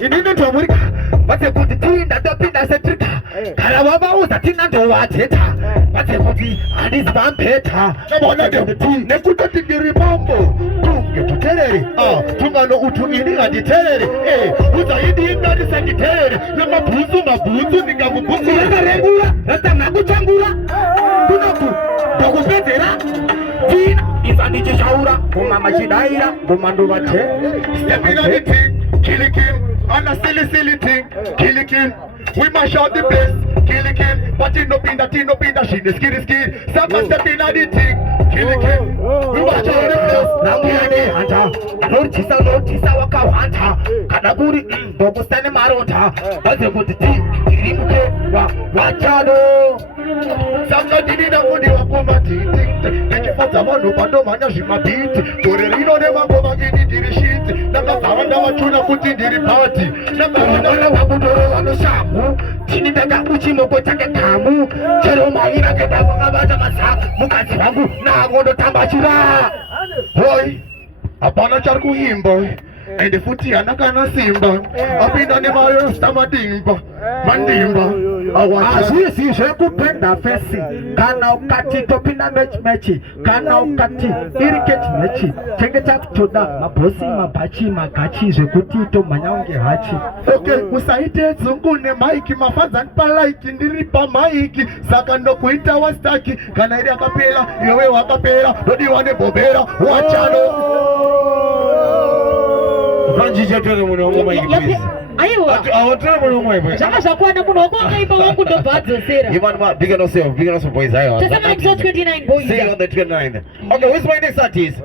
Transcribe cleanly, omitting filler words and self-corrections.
inini ndomurika vatse kuti tinda ndopinda setrika kana vavauza tina ndovateta vatse kuti handisi vampeta nekutoti ndiri mambo tunge tuterere tungano utu ini handiterere uzaidinganisa nditerere nemabhutsu ndingamubhutsu yakarengura ratamakuchangura kunoku ndokupedzera tina izandichichaura kumama chidaira kumanduvate kill it, and a silly thing, kill it, we mash out the place, kill it, but it no pinda, she the skid, someone step in at the thing, kill it, we mash out the place, now we are the hunter, notice waka hunter, kanaguri, bobo stane marota, but they put the thing, wachado, somebody did not want to wakoma thing, take it for someone who pando manajima beat, torerino never go back in the shit, nakavanda wachuna kuti ndiri party nakavanda wakudoro vanoshamu chinitanga uchimoko chake kamu chero maira kedavakavata masaku mukadzi vangu nangondotambachira hoi hapana chari kuimba ende futi hana kana simba apinda nemayo stamadimba mandimba azvizi zvekupenda fesi kana ukati topinda mechi kana ukati iri mechi chengeta kutoda mabhosi mabhachi magachi zvekuti tomhanya unge hachi usaite dzungu nemaiki mafadza palaiki ndiri pamaiki saka ndokuita wastaki kana iri akapera iwe wakapera dodiwa nebhobhera wachano vanjichatore munhu wangoma please aiwa awatore munhu wangoma please zvanga zvakwana munhu wakangaipa wakundobva adzosera even big enough boys aiwa tasema episode 29 boys see on the 29 okay who's my next artist